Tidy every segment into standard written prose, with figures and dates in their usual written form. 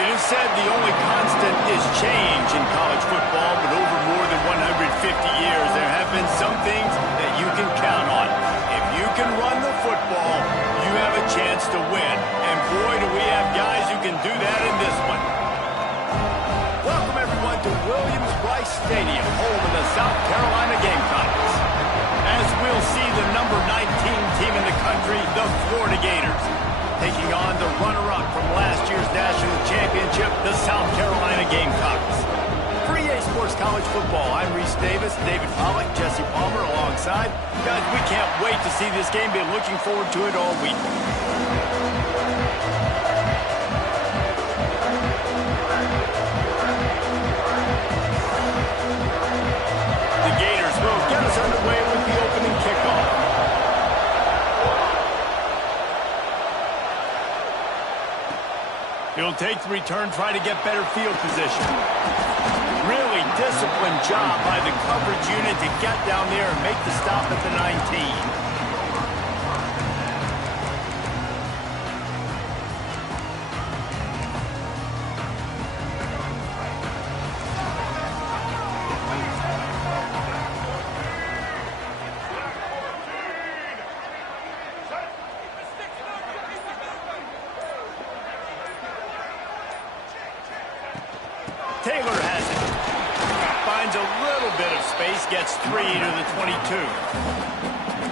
It is said the only constant is change in college football, but over more than 150 years, there have been some things that you can count on. If you can run the football, you have a chance to win. And boy, do we have guys who can do that in this one. Welcome, everyone, to Williams-Brice Stadium, home of the South Carolina Gamecocks. As we'll see the number 19 team in the country, the Florida Gators, taking on the runner-up from last year's national championship, the South Carolina Gamecocks. For EA Sports College Football, I'm Reese Davis, David Pollack, Jesse Palmer alongside. Guys, we can't wait to see this game. Been looking forward to it all week. The Gators will get us underway with the opening kickoff. He'll take the return, try to get better field position. Really disciplined job by the coverage unit to get down there and make the stop at the 19. Taylor has it. Finds a little bit of space, gets 3 to the 22.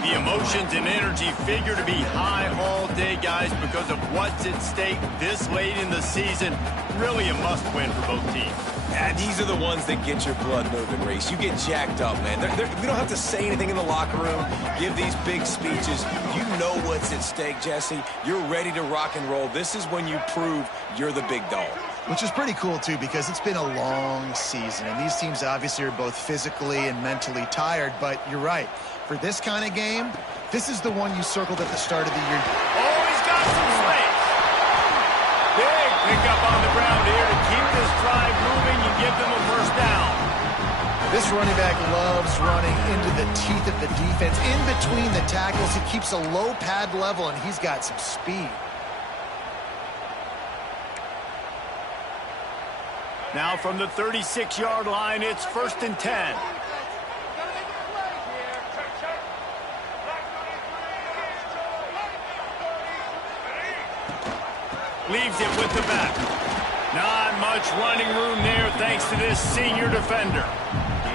The emotions and energy figure to be high all day, guys, because of what's at stake this late in the season. Really a must-win for both teams. Yeah, these are the ones that get your blood moving, Reese. You get jacked up, man. We don't have to say anything in the locker room, give these big speeches. You know what's at stake, Jesse. You're ready to rock and roll. This is when you prove you're the big dog. Which is pretty cool, too, because it's been a long season, and these teams obviously are both physically and mentally tired, but you're right. For this kind of game, this is the one you circled at the start of the year. Oh, he's got some space. Big pickup on the ground here to keep this drive moving and give them a first down. This running back loves running into the teeth of the defense. In between the tackles, he keeps a low pad level, and he's got some speed. Now from the 36-yard line, it's 1st and 10. Leaves it with the back. Not much running room there thanks to this senior defender.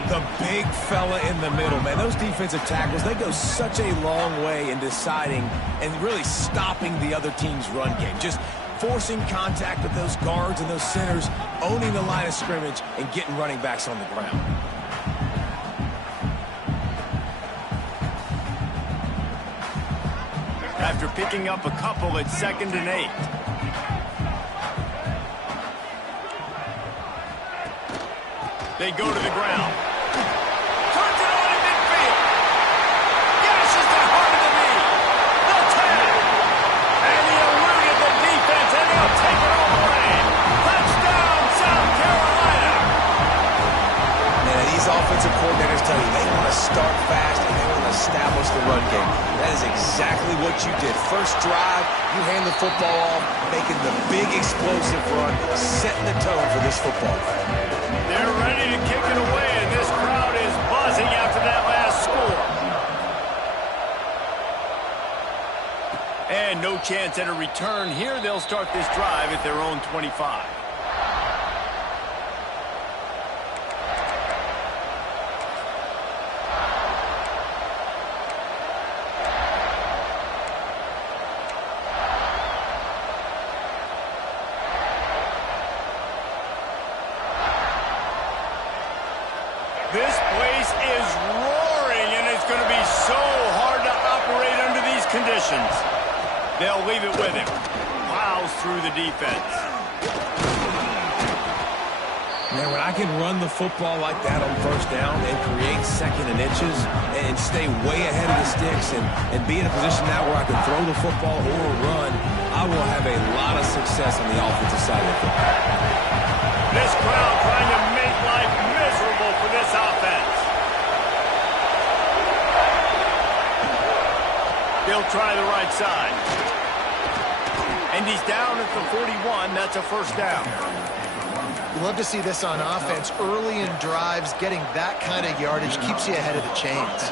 The big fella in the middle, man. Those defensive tackles, they go such a long way in deciding and really stopping the other team's run game. Just forcing contact with those guards and those centers, owning the line of scrimmage, and getting running backs on the ground. After picking up a couple, it's 2nd and 8. They go to the ground. Turns it on in midfield. Gashes the heart of the knee. The tag. And he eluded the defense, and he'll take it all the way. Touchdown, South Carolina. Man, these offensive coordinators tell you they want to start fast and they want to establish the run game. That is exactly what you did. First drive, you hand the football off, making the big explosive run, setting the tone for this football. They're ready to kick it away, and this crowd is buzzing after that last score. And no chance at a return here. They'll start this drive at their own 25. This place is roaring, and it's going to be so hard to operate under these conditions. They'll leave it with him. Plows through the defense. Man, when I can run the football like that on first down and create 2nd and inches and stay way ahead of the sticks and be in a position now where I can throw the football or run, I will have a lot of success on the offensive side of the football. This crowd trying to make life miserable for this offense. They'll try the right side. And And he's down at the 41. That's a first down. You love to see this on offense. Early in drives, getting that kind of yardage keeps you ahead of the chains.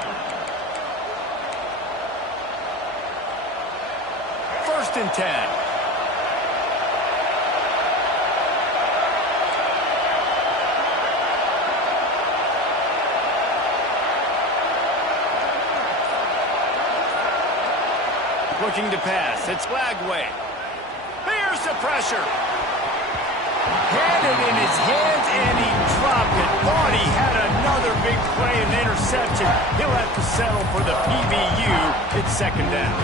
First and 10. Looking to pass. It's Lagway. Here's the pressure. Had it in his hands, and he dropped it. Thought he had another big play and interception. He'll have to settle for the PBU. It's second down.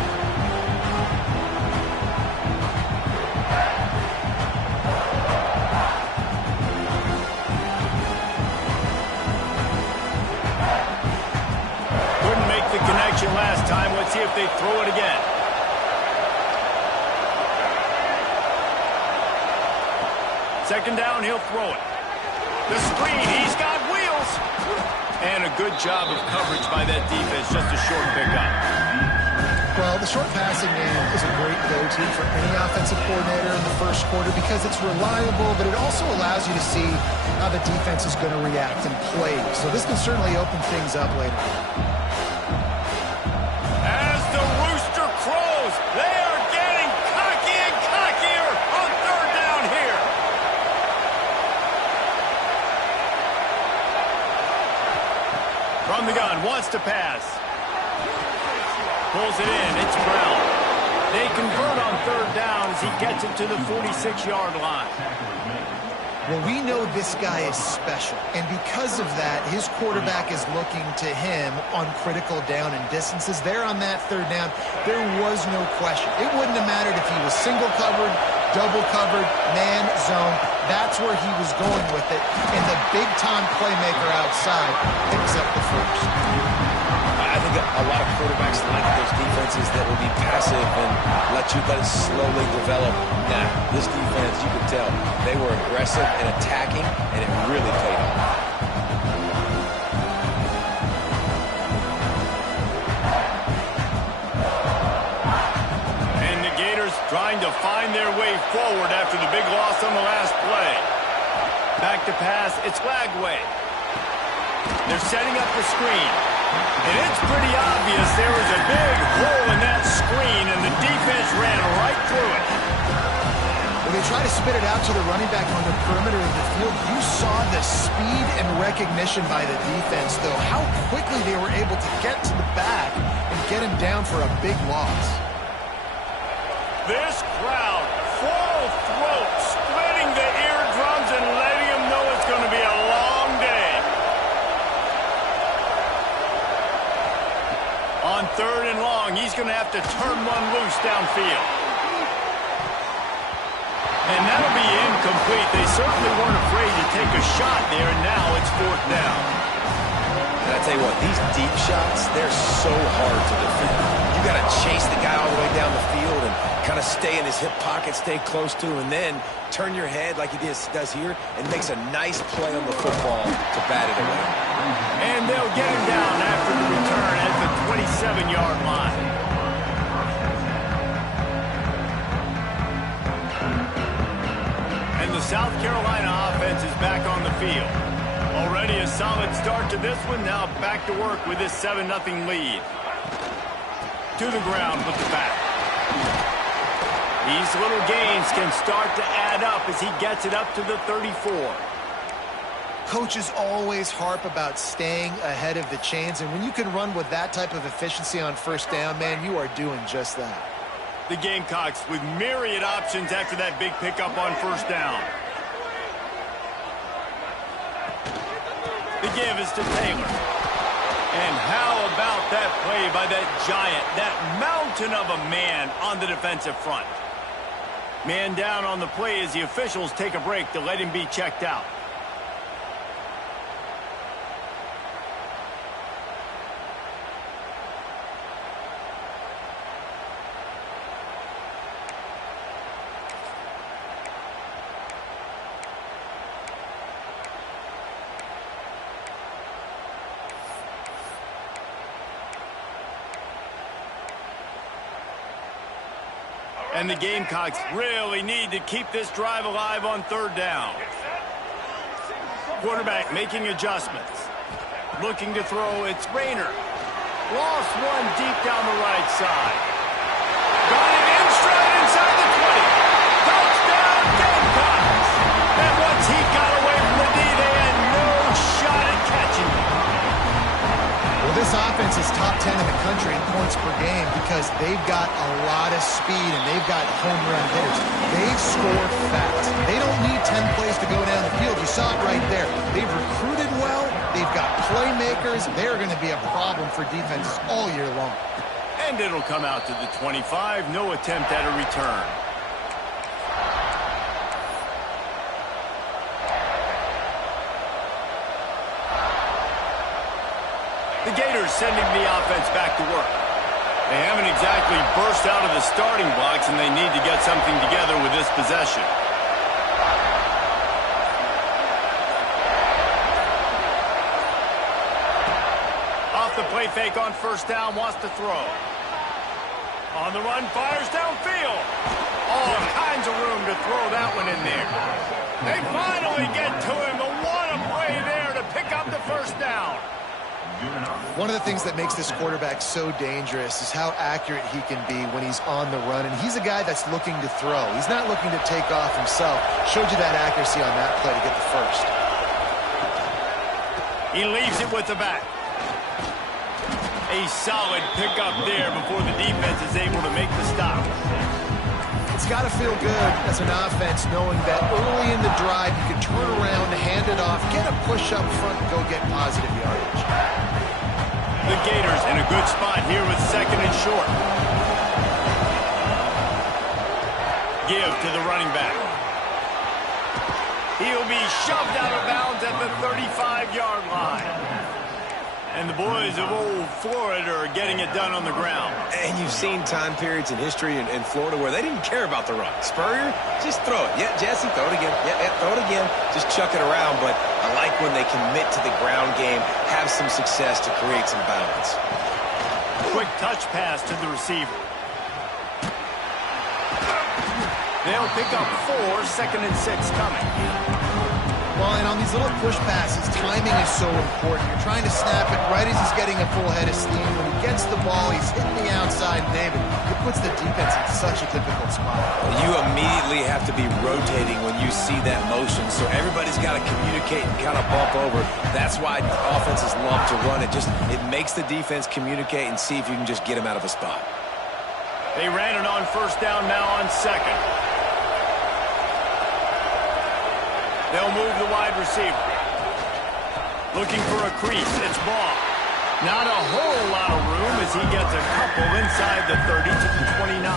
Couldn't make the connection last time. Let's see if they throw it again. Second down, he'll throw it. The screen, he's got wheels. And a good job of coverage by that defense, just a short pickup. Well, the short passing game is a great go-to for any offensive coordinator in the first quarter because it's reliable, but it also allows you to see how the defense is going to react and play. So this can certainly open things up later. As the rooster crows, they are getting cocky and cockier on third down here. From the gun, wants to pass. Pulls it in, it's Brown. They convert on third down as he gets it to the 46-yard line. Well, we know this guy is special, and because of that, his quarterback is looking to him on critical down and distances. There on that third down, there was no question. It wouldn't have mattered if he was single covered, double covered, man, zone. That's where he was going with it, and the big-time playmaker outside picks up the first. I think a lot of quarterbacks like those defenses that will be passive and let it slowly develop. Nah, this defense, you could tell, they were aggressive and attacking, and it really paid off. And the Gators trying to find their way forward after the big loss on the last play. Back to pass, it's Lagway. They're setting up the screen. And it's pretty obvious there was a big hole in that screen, and the defense ran right through it. When they try to spit it out to the running back on the perimeter of the field, you saw the speed and recognition by the defense, though, how quickly they were able to get to the back and get him down for a big loss. This crowd, full throat, splitting the eardrums and letting them know it's going to be a long day. On third and long, he's going to have to turn one loose downfield. And that'll be incomplete. They certainly weren't afraid to take a shot there, and now it's fourth down. And I tell you what, these deep shots, they're so hard to defend. You got to chase the guy all the way down the field and kind of stay in his hip pocket, stay close to, and then turn your head like he does here and makes a nice play on the football to bat it away. And they'll get him down after the return at the 27-yard line. And the South Carolina offense is back on the field. Already a solid start to this one. Now back to work with this 7-0 lead. To the ground with the back. These little gains can start to add up as he gets it up to the 34. Coaches always harp about staying ahead of the chains, and when you can run with that type of efficiency on first down, man, you are doing just that. The Gamecocks with myriad options after that big pickup on first down. The give is to Taylor. And how about that play by that giant, that mountain of a man on the defensive front? Man down on the play as the officials take a break to let him be checked out. And the Gamecocks really need to keep this drive alive on third down. Quarterback making adjustments. Looking to throw, it's Rayner. Lost one deep down the right side. Got it in stride inside the 20. Touchdown, Gamecocks! And once he got away from the D, they had no shot at catching him. Well, this offense is top 10 in the country in points per game because they've got a lot of speed and they've got home run hitters. They score fast. They don't need 10 plays to go down the field. You saw it right there. They've recruited well. They've got playmakers. They're going to be a problem for defenses all year long. And it'll come out to the 25. No attempt at a return. The Gators sending the offense back to work. They haven't exactly burst out of the starting blocks, and they need to get something together with this possession. Off the play fake on first down, wants to throw. On the run, fires downfield. All kinds of room to throw that one in there. They finally get to him, but what a play there to pick up the first down. One of the things that makes this quarterback so dangerous is how accurate he can be when he's on the run. And he's a guy that's looking to throw. He's not looking to take off himself. Showed you that accuracy on that play to get the first. He leaves it with the back. A solid pickup there before the defense is able to make the stop. It's got to feel good as an offense knowing that early in the drive you can turn around, hand it off, get a push up front, and go get positive yardage. The Gators in a good spot here with second and short. Give to the running back. He'll be shoved out of bounds at the 35-yard line. And the boys of old Florida are getting it done on the ground. And you've seen time periods in history in Florida where they didn't care about the run. Spurrier, just throw it. Yeah, Jesse, throw it again. Yeah, throw it again. Just chuck it around. But I like when they commit to the ground game, have some success to create some balance. Quick touch pass to the receiver. They'll pick up 4, second and 6 coming. Well, and on these little push passes, timing is so important. You're trying to snap it right as he's getting a full head of steam. When he gets the ball, he's hitting the outside, David. It puts the defense in such a difficult spot. You immediately have to be rotating when you see that motion, so everybody's got to communicate and kind of bump over. That's why offenses love to run it. It makes the defense communicate and see if you can just get him out of a spot. They ran it on first down, now on second. They'll move the wide receiver. Looking for a crease. It's Ball. Not a whole lot of room as he gets a couple inside the 30 to the 29.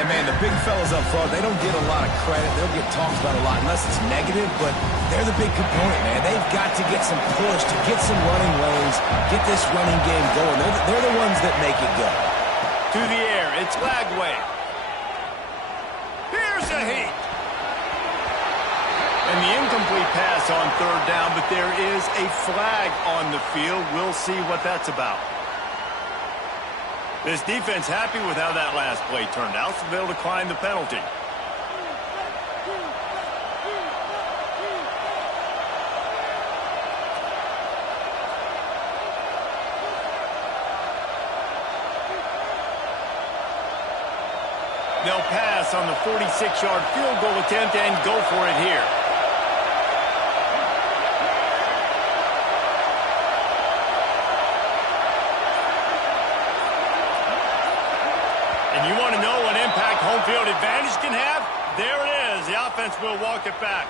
And, man, the big fellas up front, they don't get a lot of credit. They'll get talked about a lot unless it's negative, but they're the big component, man. They've got to get some push to get some running lanes, get this running game going. They're the ones that make it go. To the air. It's Lagway. Here's a heat. And the incomplete pass on third down, but there is a flag on the field. We'll see what that's about. This defense happy with how that last play turned out, so they'll decline the penalty. They'll pass on the 46-yard field goal attempt and go for it here. And you want to know what impact home field advantage can have? There it is. The offense will walk it back.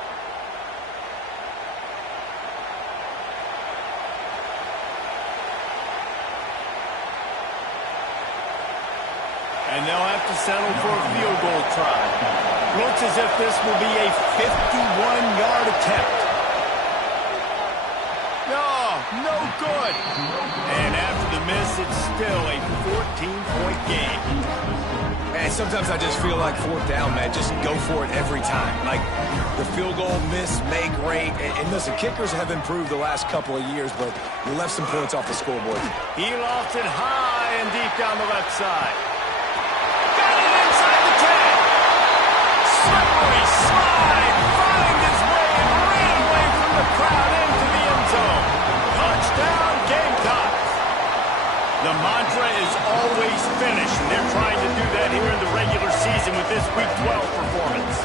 And they'll have to settle for a field goal try. Looks as if this will be a 51-yard attempt. No good. And after the miss, it's still a 14-point game. Man, sometimes I just feel like fourth down, man. Just go for it every time. Like the field goal miss, make rate. And listen, kickers have improved the last couple of years, but you left some points off the scoreboard. He lost it high and deep down the left side. Got it in! he slide, find his way, and ran away from the crowd into the end zone. Touchdown, Gamecocks. The mantra is always finish, and they're trying to do that here in the regular season with this Week 12 performance.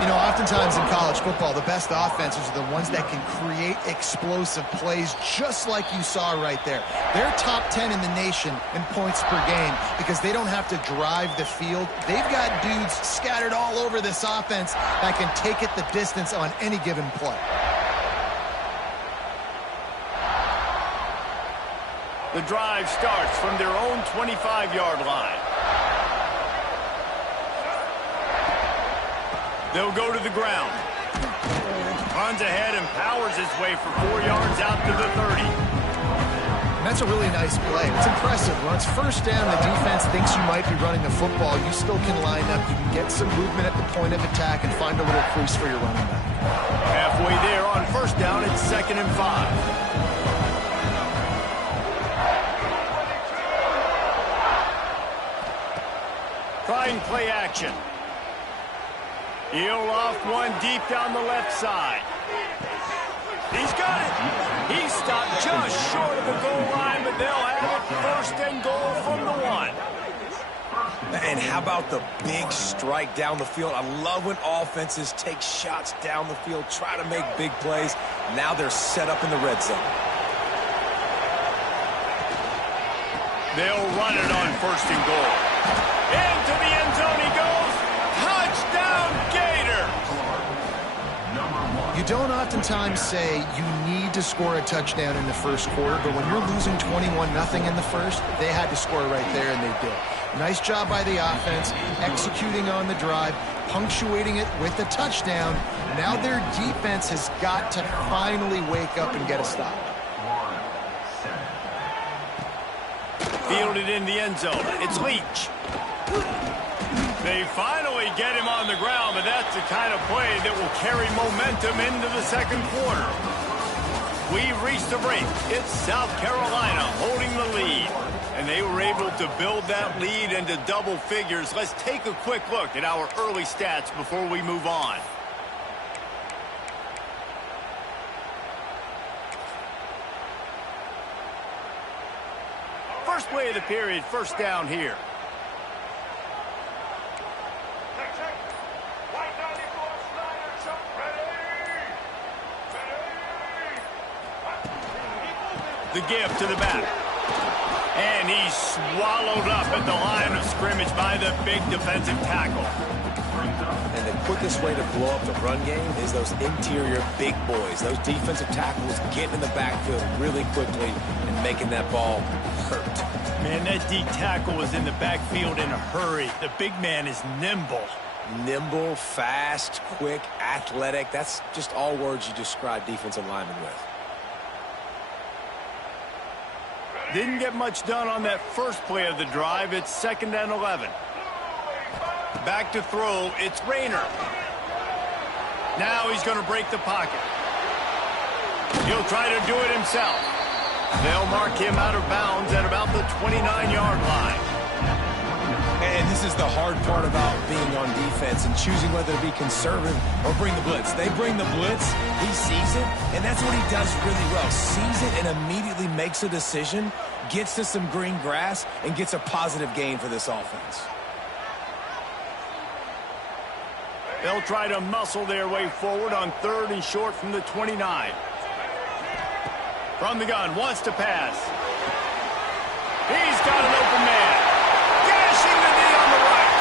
You know, oftentimes in college football, the best offenses are the ones that can create explosive plays just like you saw right there. They're top 10 in the nation in points per game because they don't have to drive the field. They've got dudes scattered all over this offense that can take it the distance on any given play. The drive starts from their own 25-yard line. They'll go to the ground. Runs ahead and powers his way for 4 yards out to the 30. And that's a really nice play. It's impressive. When it's first down, the defense thinks you might be running the football. You still can line up. You can get some movement at the point of attack and find a little crease for your running back. Halfway there on first down, it's 2nd and 5. Trying play action. He'll off one deep down the left side. He's got it. He stopped just short of the goal line, but they'll have it 1st and goal from the 1. And how about the big strike down the field? I love when offenses take shots down the field, try to make big plays. Now they're set up in the red zone. They'll run it on 1st and goal. Into the end zone he goes. Touchdown, Gator! You don't oftentimes say you need to score a touchdown in the first quarter, but when you're losing 21-0 in the first, they had to score right there, and they did. Nice job by the offense, executing on the drive, punctuating it with a touchdown. Now their defense has got to finally wake up and get a stop. Fielded in the end zone. It's Leach. They finally get him on the ground, but that's the kind of play that will carry momentum into the second quarter. We've reached the break. It's South Carolina holding the lead, and they were able to build that lead into double figures. Let's take a quick look at our early stats before we move on. First play of the period, first down here. The give to the back. And he's swallowed up at the line of scrimmage by the big defensive tackle. And the quickest way to blow up the run game is those interior big boys. Those defensive tackles getting in the backfield really quickly and making that ball hurt. Man, that D tackle was in the backfield in a hurry. The big man is nimble. Nimble, fast, quick, athletic. That's just all words you describe defensive linemen with. Didn't get much done on that first play of the drive. It's 2nd and 11. Back to throw. It's Rayner. Now he's going to break the pocket. He'll try to do it himself. They'll mark him out of bounds at about the 29-yard line. And this is the hard part about being on defense and choosing whether to be conservative or bring the blitz. They bring the blitz, he sees it, and that's what he does really well. Sees it and immediately makes a decision, gets to some green grass, and gets a positive gain for this offense. They'll try to muscle their way forward on 3rd and short from the 29. From the gun, wants to pass. He's got an open man. Dashing the knee on the right.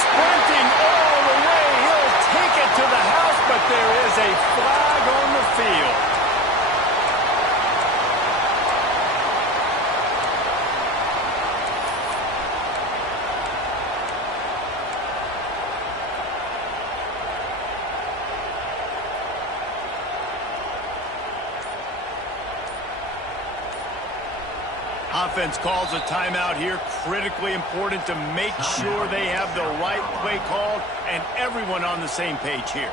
Sprinting all the way. He'll take it to the house, but there is a flag on the field. Offense calls a timeout here. Critically important to make sure they have the right play called and everyone on the same page here.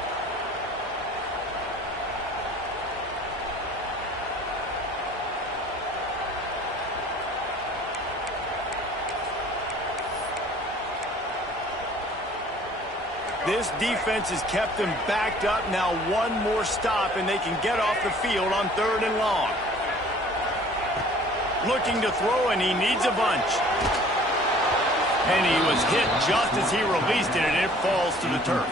This defense has kept them backed up. Now one more stop, and they can get off the field on 3rd and long. Looking to throw, and he needs a bunch. And he was hit just as he released it, and it falls to the turf.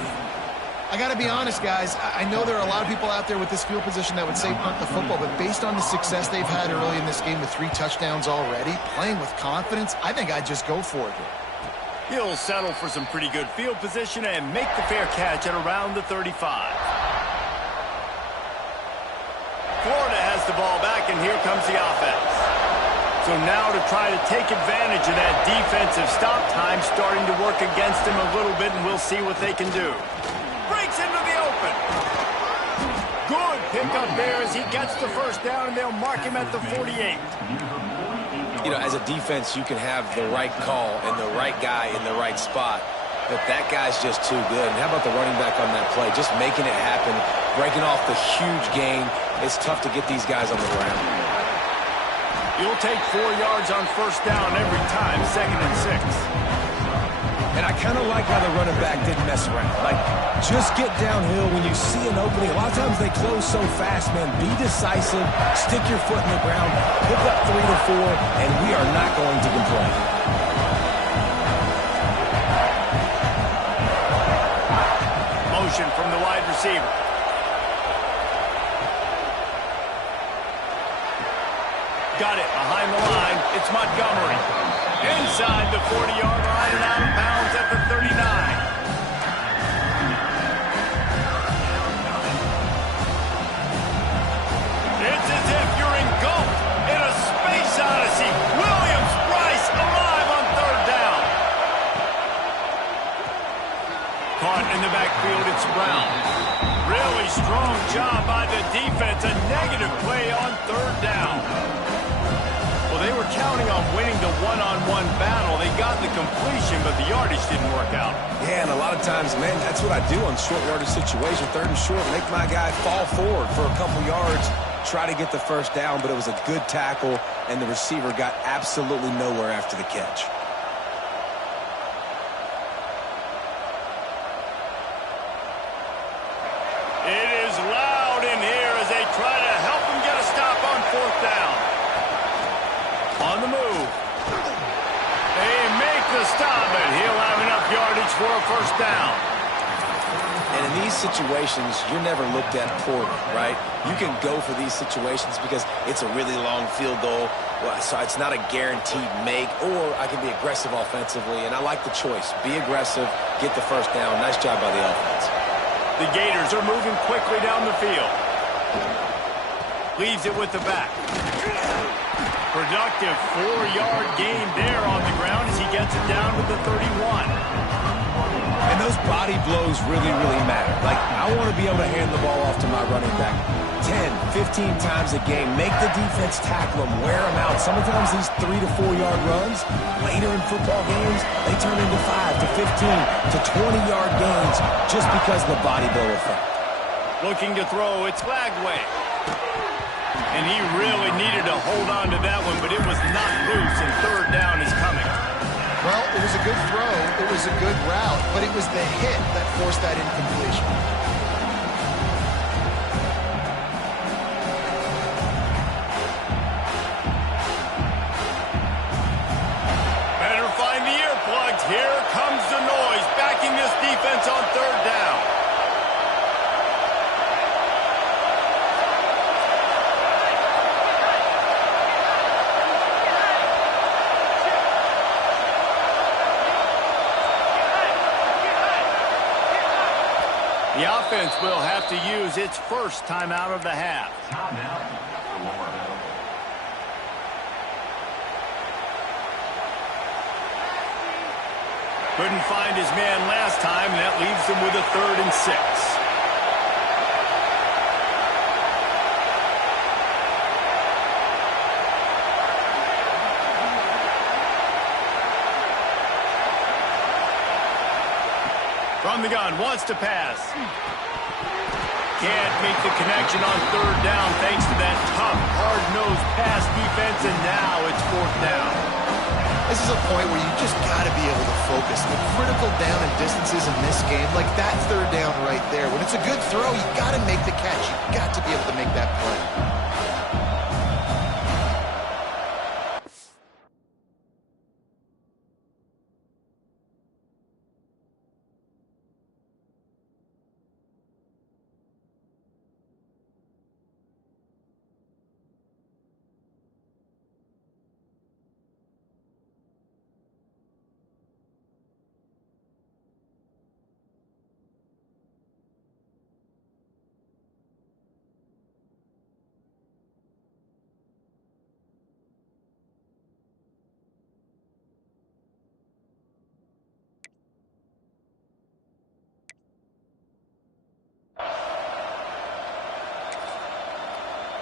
I got to be honest, guys. I know there are a lot of people out there with this field position that would say punt the football, but based on the success they've had early in this game with 3 touchdowns already, playing with confidence, I think I'd just go for it here. He'll settle for some pretty good field position and make the fair catch at around the 35. Florida has the ball back, and here comes the offense. So now to try to take advantage of that defensive stop time starting to work against him a little bit, and we'll see what they can do. Breaks into the open. Good pickup there as he gets the first down, and they'll mark him at the 48. You know, as a defense, you can have the right call and the right guy in the right spot, but that guy's just too good. And how about the running back on that play? Just making it happen, breaking off the huge gain. It's tough to get these guys on the ground. You'll take 4 yards on first down every time, 2nd and 6. And I kind of like how the running back didn't mess around. Like, just get downhill when you see an opening. A lot of times they close so fast, man. Be decisive, stick your foot in the ground, pick up 3 to 4, and we are not going to complain. Motion from the wide receiver. Got it behind the line. It's Montgomery. Inside the 40-yard line and out of bounds at the 39. It's as if you're engulfed in a space odyssey. Williams-Brice alive on 3rd down. Caught in the backfield, it's Brown. Really strong job by the defense. A negative play on 3rd down. Well, they were counting on winning the one-on-one battle. They got the completion, but the yardage didn't work out. Yeah, and a lot of times, man, that's what I do on short yardage situation. 3rd and short, make my guy fall forward for a couple yards, try to get the first down, but it was a good tackle, and the receiver got absolutely nowhere after the catch. It is loud in here as they try to help him get a stop on 4th down. On the move. They make the stop, and he'll have enough yardage for a first down. And in these situations, you're never looked at poorly, right? You can go for these situations because it's a really long field goal, so it's not a guaranteed make, or I can be aggressive offensively, and I like the choice. Be aggressive, get the first down. Nice job by the offense. The Gators are moving quickly down the field. Leaves it with the back. Productive 4-yard gain there on the ground as he gets it down to the 31. And those body blows really, really matter. Like, I want to be able to hand the ball off to my running back 10, 15 times a game. Make the defense tackle them, wear them out. Sometimes these 3 to 4 yard runs, later in football games, they turn into 5 to 15 to 20-yard gains just because of the body blow effect. Looking to throw, it's Lagway. And he really needed to hold on to that one, but it was not loose, and 3rd down is coming. Well, it was a good throw. It was a good route, but it was the hit that forced that incompletion. Better find the earplugs. Here comes the noise, backing this defense on 3rd down. The offense will have to use its first timeout of the half. Couldn't find his man last time, and that leaves him with a 3rd and 6. From the gun, wants to pass. Can't make the connection on 3rd down thanks to that tough, hard-nosed pass defense, and now it's 4th down. This is a point where you just got to be able to focus. The critical down and distances in this game, like that third down right there. When it's a good throw, you got to make the catch. You got to be able to make that play.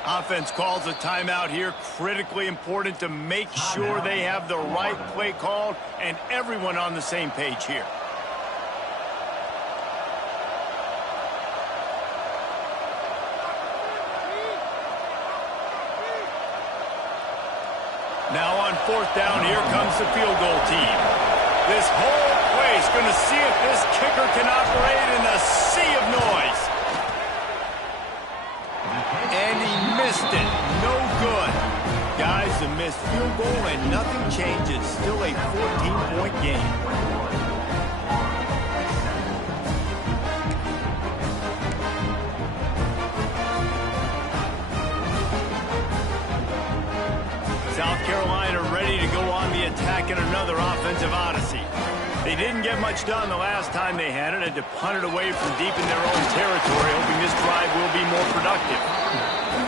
Offense calls a timeout here. Critically important to make sure they have the right play called and everyone on the same page here. Now on fourth down, here comes the field goal team. This whole place going to see if this kicker can operate in a sea of noise. And he missed it. No good. Guys, a missed field goal and nothing changes. Still a 14-point game. South Carolina ready to go on the attack in another offensive odyssey. They didn't get much done the last time they had it, had to punt it away from deep in their own territory, hoping this drive will be more productive.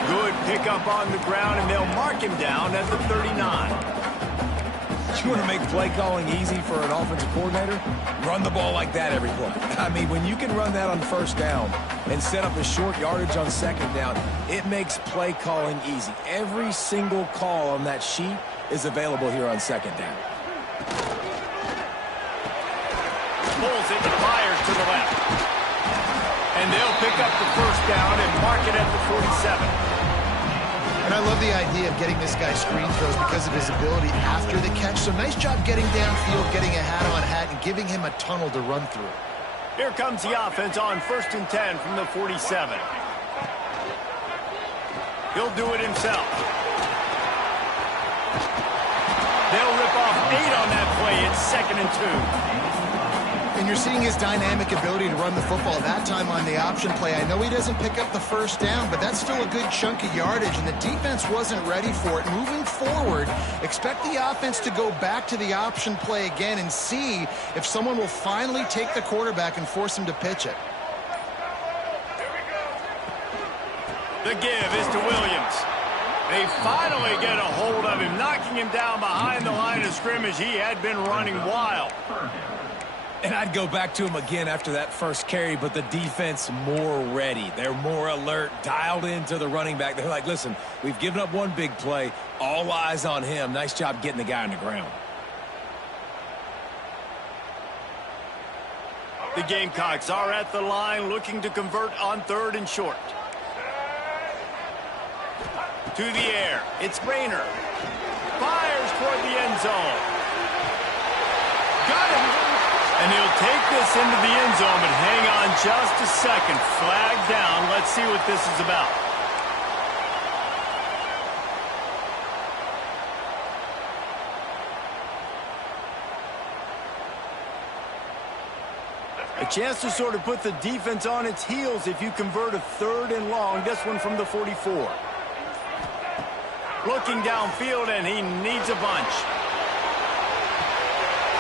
Good pickup on the ground, and they'll mark him down at the 39. You want to make play calling easy for an offensive coordinator? Run the ball like that every play. I mean, when you can run that on first down and set up a short yardage on second down, it makes play calling easy. Every single call on that sheet is available here on second down. Pulls it and fires to the left. And they'll pick up the first down and mark it at the 47. And I love the idea of getting this guy screen throws because of his ability after the catch. So nice job getting downfield, getting a hat-on-hat, and giving him a tunnel to run through. Here comes the offense on 1st and 10 from the 47. He'll do it himself. They'll rip off 8 on that play. It's 2nd and 2. And you're seeing his dynamic ability to run the football, that time on the option play. I know he doesn't pick up the first down, but that's still a good chunk of yardage, and the defense wasn't ready for it. Moving forward, expect the offense to go back to the option play again and see if someone will finally take the quarterback and force him to pitch it. The give is to Williams. They finally get a hold of him, knocking him down behind the line of scrimmage. He had been running wild. And I'd go back to him again after that first carry, but the defense more ready. They're more alert, dialed into the running back. They're like, listen, we've given up one big play. All eyes on him. Nice job getting the guy on the ground. The Gamecocks are at the line looking to convert on 3rd and short. To the air. It's Rayner. Fires toward the end zone. Got him. And he'll take this into the end zone, but hang on just a second. Flag down. Let's see what this is about. A chance to sort of put the defense on its heels if you convert a 3rd and long. This one from the 44. Looking downfield, and he needs a bunch.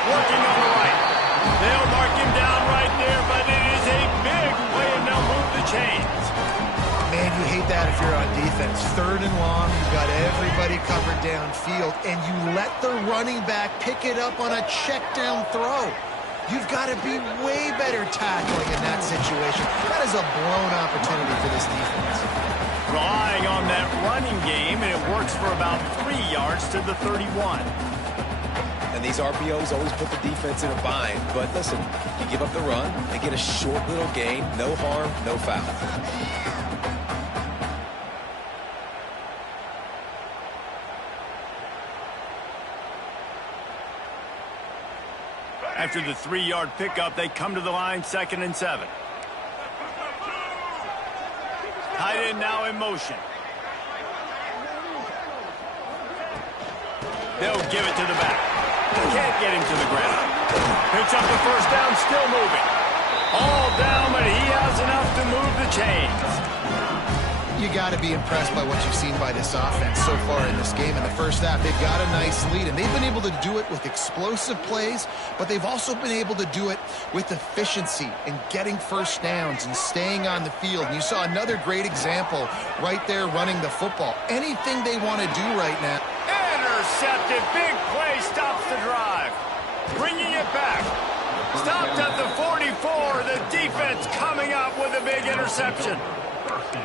Working on the right. They'll mark him down right there, but it is a big play, and they'll move the chains. Man, you hate that if you're on defense. 3rd and long, you've got everybody covered downfield, and you let the running back pick it up on a check down throw. You've got to be way better tackling in that situation. That is a blown opportunity for this defense. Relying on that running game, and it works for about 3 yards to the 31. And these RPOs always put the defense in a bind. But listen, you give up the run, they get a short little gain, no harm, no foul. After the 3-yard pickup, they come to the line, 2nd and 7. Tight end now in motion. They'll give it to the back. Can't get him to the ground. Picks up the first down, still moving. All down, but he has enough to move the chains. You got to be impressed by what you've seen by this offense so far in this game. In the first half, they've got a nice lead, and they've been able to do it with explosive plays, but they've also been able to do it with efficiency and getting first downs and staying on the field. And you saw another great example right there running the football. Anything they want to do right now. Intercepted. Big play stops the drive. Bringing it back. Stopped at the 44. The defense coming up with a big interception.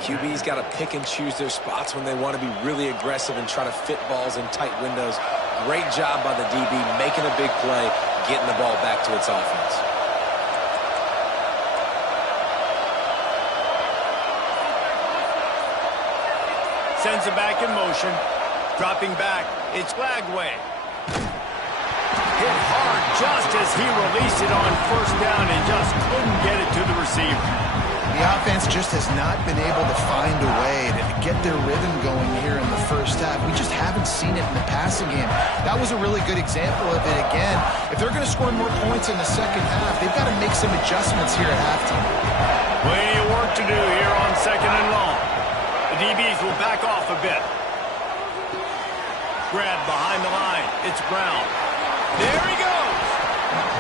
QB's got to pick and choose their spots when they want to be really aggressive and try to fit balls in tight windows. Great job by the DB making a big play, getting the ball back to its offense. Sends it back in motion. Dropping back, it's Lagway. Hit hard just as he released it on first down and just couldn't get it to the receiver. The offense just has not been able to find a way to get their rhythm going here in the first half. We just haven't seen it in the passing game. That was a really good example of it again. If they're going to score more points in the second half, they've got to make some adjustments here at halftime. Plenty of work to do here on 2nd and long. The DBs will back off a bit. Grab behind the line. It's Brown. There he goes.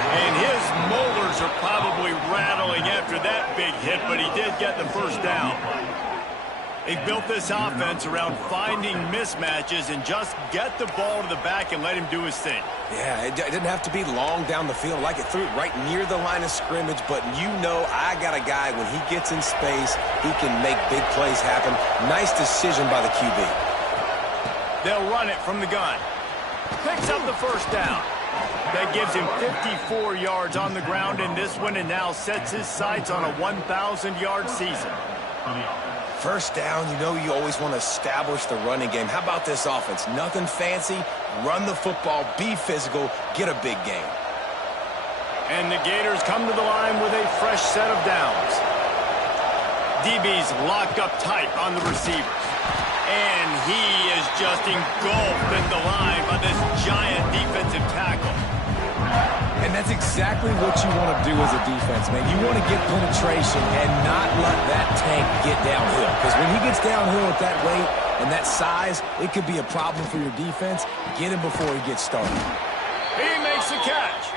And his molars are probably rattling after that big hit, but he did get the first down. They built this offense around finding mismatches and just get the ball to the back and let him do his thing. Yeah, it didn't have to be long down the field. Like it threw it right near the line of scrimmage, but you know I got a guy, when he gets in space, he can make big plays happen. Nice decision by the QB. They'll run it from the gun. Picks up the first down. That gives him 54 yards on the ground in this one, and now sets his sights on a 1,000-yard season. First down, you know you always want to establish the running game. How about this offense? Nothing fancy. Run the football, be physical, get a big game. And the Gators come to the line with a fresh set of downs. DB's locked up tight on the receivers. And he is just engulfed in the line by this giant defensive tackle. And that's exactly what you want to do as a defense, man. You want to get penetration and not let that tank get downhill. Because when he gets downhill with that weight and that size, it could be a problem for your defense. Get him before he gets started. He makes the catch.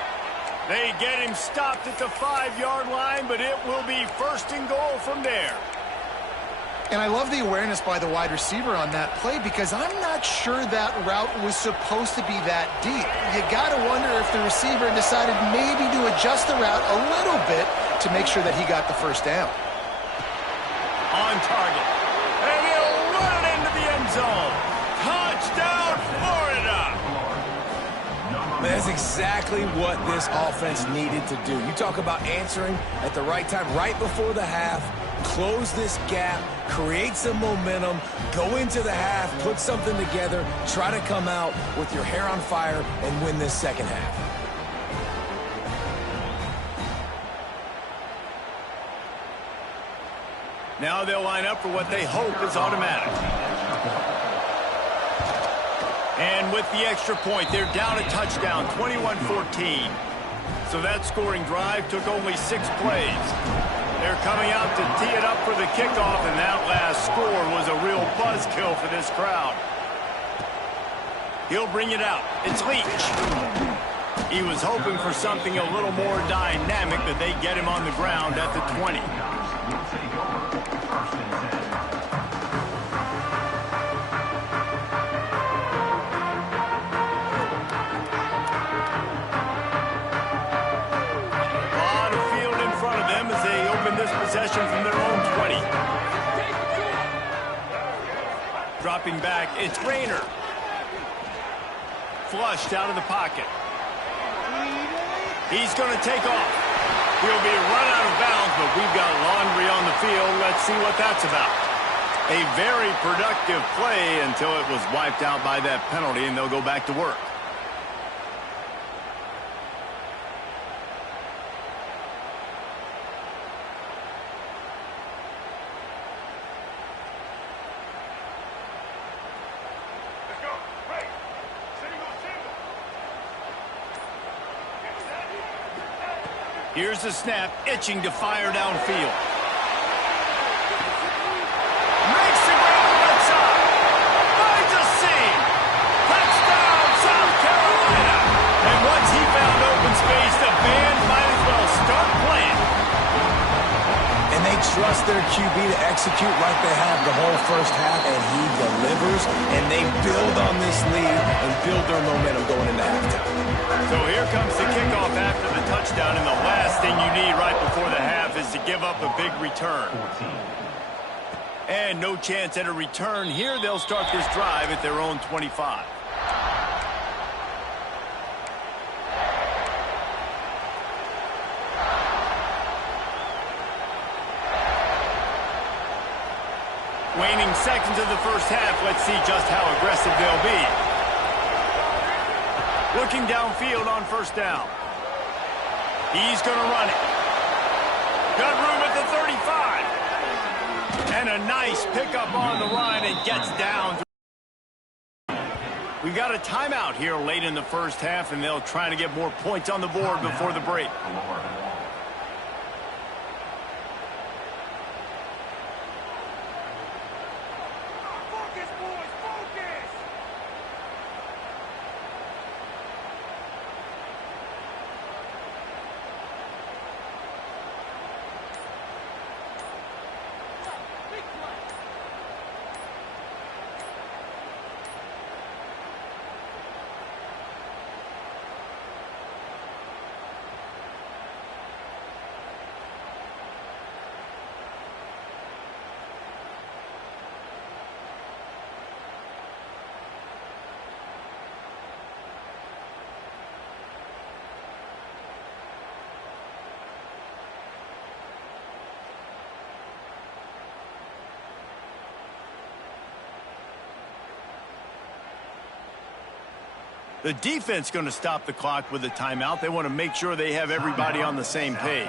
They get him stopped at the 5-yard line, but it will be 1st and goal from there. And I love the awareness by the wide receiver on that play, because I'm not sure that route was supposed to be that deep. You got to wonder if the receiver decided maybe to adjust the route a little bit to make sure that he got the first down. On target. And he'll run it into the end zone. Touchdown, Florida! That's exactly what this offense needed to do. You talk about answering at the right time, right before the half. Close this gap, create some momentum, go into the half, put something together, try to come out with your hair on fire and win this second half. Now they'll line up for what they hope is automatic. And with the extra point, they're down a touchdown, 21-14. So that scoring drive took only 6 plays. They're coming out to tee it up for the kickoff, and that last score was a real buzzkill for this crowd. He'll bring it out. It's Leach. He was hoping for something a little more dynamic, but they get him on the ground at the 20. Possession from their own 20. Dropping back, it's Rayner. Flushed out of the pocket. He's going to take off. He'll be run out of bounds, but we've got laundry on the field. Let's see what that's about. A very productive play until it was wiped out by that penalty, and they'll go back to work. Here's the snap, itching to fire downfield. Makes the grab right side. Finds a seam. Touchdown, South Carolina. And once he found open space, the band might as well start playing. And they trust their QB to execute like they have the whole first half, and he delivers, and they build on this lead and build their momentum going into halftime. So here comes the kickoff after the touchdown, and the last thing you need right before the half is to give up a big return. And no chance at a return here. They'll start this drive at their own 25. Waning seconds of the first half. Let's see just how aggressive they'll be. Looking downfield on first down. He's going to run it. Got room at the 35. And a nice pickup on the run and gets down. We've got a timeout here late in the first half, and they'll try to get more points on the board before the break. The defense going to stop the clock with a timeout. They want to make sure they have everybody on the same page.